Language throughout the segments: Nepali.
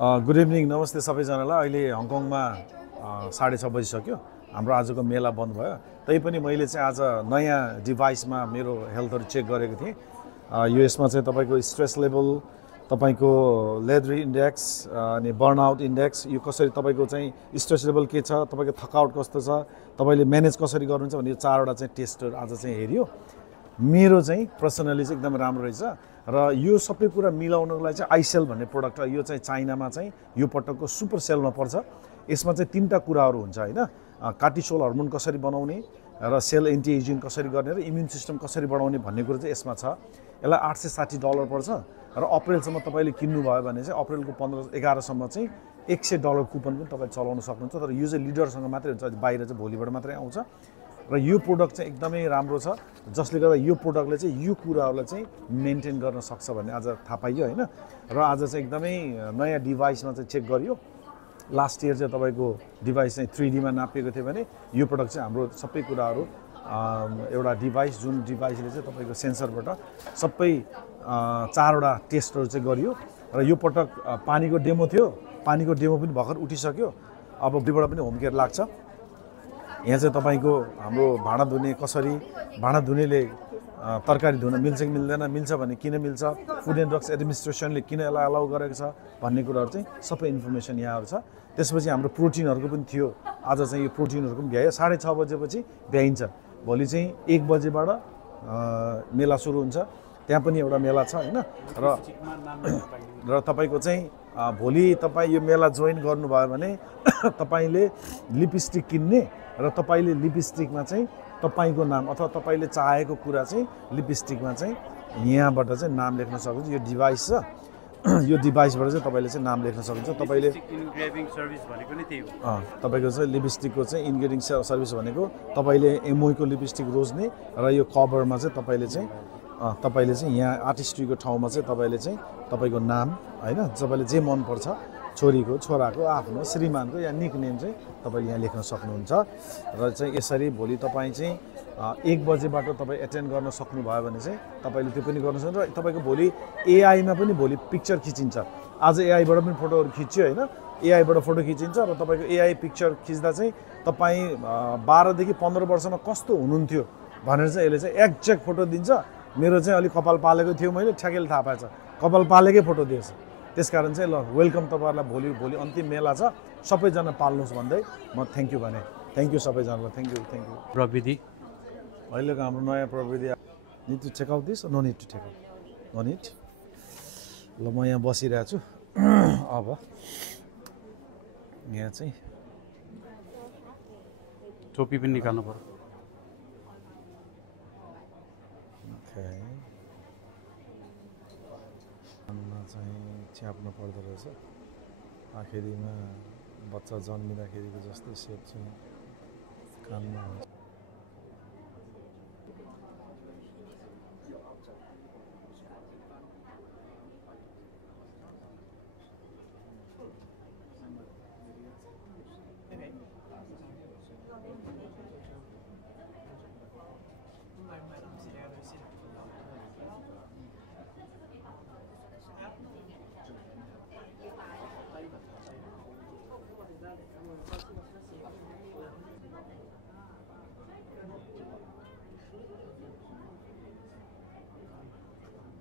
गुड इभिनिङ नमस्ते सबैजनालाई। अहिले हङकङमा 6:30 बजिसक्यो। हाम्रो आजको मेला बन्द भयो। तैपनि मैले चाहिँ आज नयाँ डिभाइसमा मेरो हेल्थहरू चेक गरेको थिएँ। यो यसमा चाहिँ तपाईँको स्ट्रेस लेभल, तपाईँको लेदरी इन्डेक्स अनि बर्नआउट इन्डेक्स, यो कसरी तपाईँको चाहिँ स्ट्रेस लेभल के छ, तपाईँको थकावट कस्तो छ, तपाईँले म्यानेज कसरी गर्नुहुन्छ भन्ने यो 4वटा चाहिँ टेस्टहरू आज चाहिँ हेऱ्यो। मेरो चाहिँ पर्सनली चाहिँ एकदम राम्रो रहेछ र यो सबै कुरा मिलाउनको लागि चाहिँ आइसेल भन्ने प्रोडक्ट, यो चाहिँ चाइनामा चाहिँ यो पटकको सुपर सेलमा पर्छ। यसमा चाहिँ 3टा कुराहरू हुन्छ हैन, कार्टिसोल हर्मोन कसरी बनाउने र सेल एन्टी एजिङ कसरी गर्ने र इम्युन सिस्टम कसरी बढाउने भन्ने कुरा चाहिँ यसमा छ। यसलाई $860 पर्छ र अप्रिलसम्म तपाईँले किन्नुभयो भने चाहिँ अप्रिलको 11 सम्म चाहिँ $100 कुपन पनि तपाईँ चलाउन सक्नुहुन्छ। तर यो चाहिँ लिडरसँग मात्रै हुन्छ, बाहिर चाहिँ भोलिबाट मात्रै आउँछ र यो प्रोडक्ट चाहिँ एकदमै राम्रो छ, जसले गर्दा यो प्रोडक्टले चाहिँ यो कुराहरूलाई चाहिँ मेन्टेन गर्न सक्छ भन्ने आज थाहा पाइयो हैन। र आज चाहिँ एकदमै नयाँ डिभाइसमा चाहिँ चेक गरियो। लास्ट इयर चाहिँ तपाईँको डिभाइस चाहिँ 3D मा नापिएको थियो भने यो प्रोडक्ट चाहिँ हाम्रो सबै कुराहरू एउटा डिभाइस, जुन डिभाइसले चाहिँ तपाईँको सेन्सरबाट सबै 4वटा टेस्टहरू चाहिँ गरियो। र यो पटक पानीको डेमो थियो, पानीको डेमो पनि भर्खर उठिसक्यो। अब भोलिबाट पनि होम केयर लाग्छ। यहाँ चाहिँ तपाईँको हाम्रो भाँडा धुने कसरी, भाँडा धुनेले तरकारी धुन मिल्छ कि मिल्दैन, मिल्छ भने किन मिल्छ, फुड एन्ड ड्रग्स एडमिनिस्ट्रेसनले किन यसलाई अलाउ गरेको छ भन्ने कुराहरू चाहिँ सबै इन्फर्मेसन यहाँहरू छ। त्यसपछि हाम्रो प्रोटिनहरूको पनि थियो। आज चाहिँ यो प्रोटिनहरूको पनि भ्यायो। 6:30 बजेपछि भ्याइन्छ। भोलि चाहिँ 1 बजेबाट मेला सुरु हुन्छ। त्यहाँ पनि एउटा मेला छ हैन। र तपाईँको चाहिँ भोलि तपाईँ यो मेला जोइन गर्नुभयो भने तपाईँले लिपस्टिक किन्ने र तपाईँले लिपस्टिकमा चाहिँ तपाईँको नाम अथवा तपाईँले चाहेको कुरा चाहिँ लिपस्टिकमा चाहिँ यहाँबाट चाहिँ नाम लेख्न सक्नुहुन्छ। यो डिभाइस छ, यो डिभाइसबाट चाहिँ तपाईँले चाहिँ नाम लेख्न सक्नुहुन्छ। तपाईँले इन्ग्रेभिङ सर्भिस भनेको नि त्यही हो। तपाईँको चाहिँ लिपस्टिकको चाहिँ इन्ग्रेभिङ सर्भिस भनेको तपाईँले एमओईको लिपस्टिक रोज्ने र यो कभरमा चाहिँ तपाईँले चाहिँ यहाँ आर्टिस्ट्रीको ठाउँमा चाहिँ तपाईँले चाहिँ तपाईँको नाम हैन, तपाईँले जे मनपर्छ, छोरीको, छोराको, आफ्नो, श्रीमानको या निक नेम चाहिँ तपाईँले यहाँ लेख्न सक्नुहुन्छ। र चाहिँ यसरी भोलि तपाईँ चाहिँ 1 बजेबाट तपाईँ एटेन्ड गर्न सक्नुभयो भने चाहिँ तपाईँले त्यो पनि गर्न सक्नुहुन्छ। र तपाईँको भोलि एआईमा पनि भोलि पिक्चर खिचिन्छ। आज एआईबाट पनि फोटोहरू खिच्यो हैन, एआईबाट फोटो खिचिन्छ र तपाईँको एआई पिक्चर खिच्दा चाहिँ तपाईँ 12 देखि 15 वर्षमा कस्तो हुनुहुन्थ्यो भनेर चाहिँ यसले चाहिँ एक्ज्याक्ट फोटो दिन्छ। मेरो चाहिँ अलिक कपाल पालेको थियो, मैले ठ्याक्कैले थाहा पाएछ, कपाल पालेकै फोटो दिएछ। त्यसकारण चाहिँ ल वेलकम तपाईँहरूलाई भोलि अन्तिम मेला छ, सबैजना पाल्नुहोस् भन्दै म थ्याङ्क यू भने। थ्याङ्क यू सबैजनालाई, थ्याङ्क यू। प्रविधि अहिलेको हाम्रो नयाँ प्रविधि, need to check out this, no need to check out, no need. ल म यहाँ बसिरहेको छु। अब यहाँ चाहिँ टोपी पनि निकाल्नु पर्यो। चाहिँ च्याप्नु पर्दो रहेछ। आखिरीमा बच्चा जन्मिँदाखेरिको जस्तै सेप चाहिँ कानमा हुन्छ।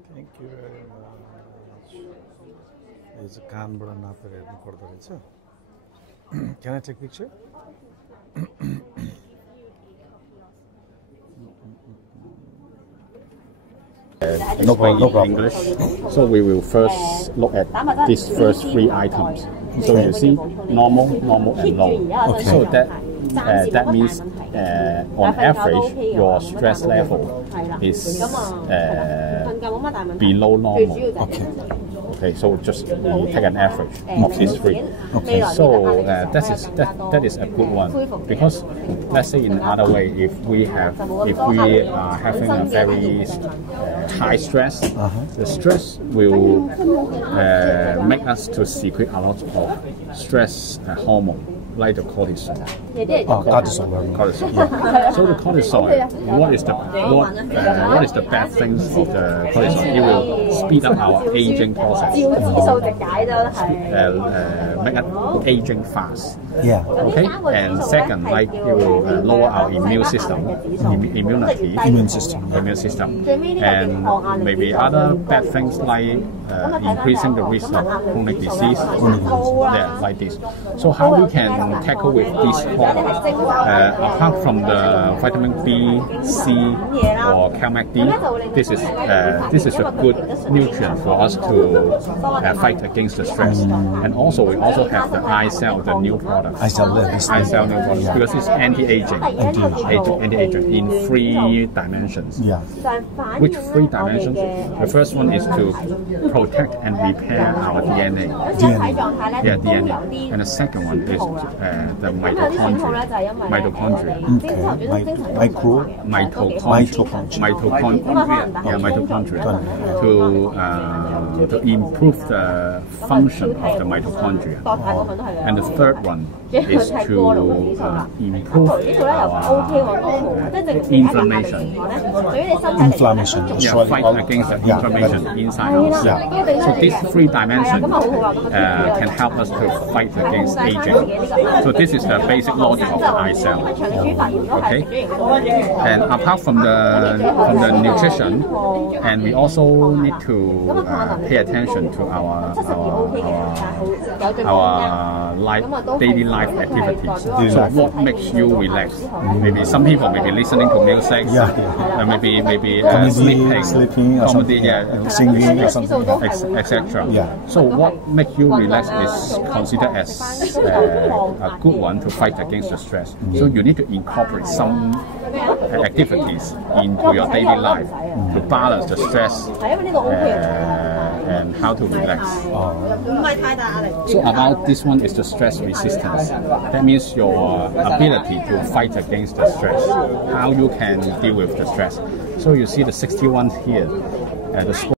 Thank you very much. यो चाहिँ कानबाट नापेर हेर्नु पर्दो रहेछ। Can I take picture? No problem. English. So we will first look at these first 3 items. So you see normal, and low. Okay. So that means on average your stress level is below normal. Okay, so just take an average of these 3. Okay. So that is a good one, because let's say in another way, if we are having a very high stress, the stress will make us to secrete a lot of stress hormone. like the cortisol. cortisol. Cortisol. Yeah. So the cortisol, what is the bad things of the cortisol? It will speed up our aging process. Make us aging fast. Yeah. Okay. And second, like it will lower our immune system, immune system, and maybe other bad things like increasing the risk of chronic disease. Yeah, like this. So how we can tackle with these products? Apart from the vitamin B, C, or CalMag D, this is a good nutrient for us to fight against the stress. And also we also have the iCell, the new product. iCell new product because it's anti-aging in 3 dimensions. Yeah. Which 3 dimensions? The first one is to protect and repair our DNA. Yeah, DNA. And the second one is the mitochondria. To improve the function of the mitochondria. And the third one is to improve our inflammation. Yeah, fight against the inflammation inside us. So these 3 dimensions can help us to fight against aging. So this is the basic logic of the iCell. Okay. And apart from the nutrition, and we also need to pay attention to our daily life activities. So what makes you relax? Maybe some people may be listening to music, maybe sleeping, comedy, singing, or something, etc. So what makes you relax is considered as a good one to fight against the stress. So you need to incorporate some activities into your daily life to balance the stress and how to relax. So about this one is the stress resistance. That means your ability to fight against the stress, how you can deal with the stress. So you see the 61 here, the score